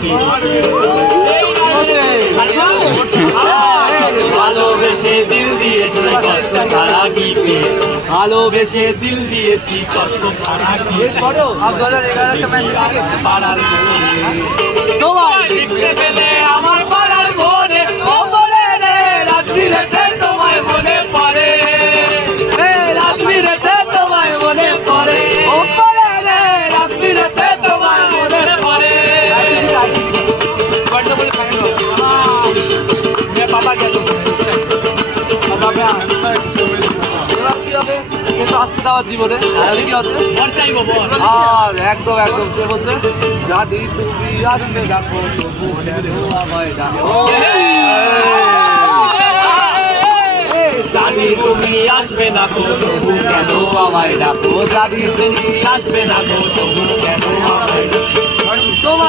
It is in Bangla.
কি ভালোবেসে দিল দিয়েছি কষ্ট ছাড়া কি পেয়েছি ভালোবেসে দিল দিয়েছি কষ্ট ছাড়া কি পাড়ার তোমায় দেখতে পেলে আমার পাড়ার ঘরে ও বলে রে রাত্রিরেতে তোমায় মনে পড়ে রাত্রিরেতে তোমায় মনে পড়ে ও বলে রে রাত্রিরেতে তোমায় মনে পড়ে বাবা গেল আসতে দেওয়ার জীবনে কি হচ্ছে আর একদম একদম সে বলছে জানি তুমি আসবে দেখো জানি তুমি আসবে না তবু কেন আমায় ডাকো জানি তুমি আসবে না তবু কেন আমায় তোমার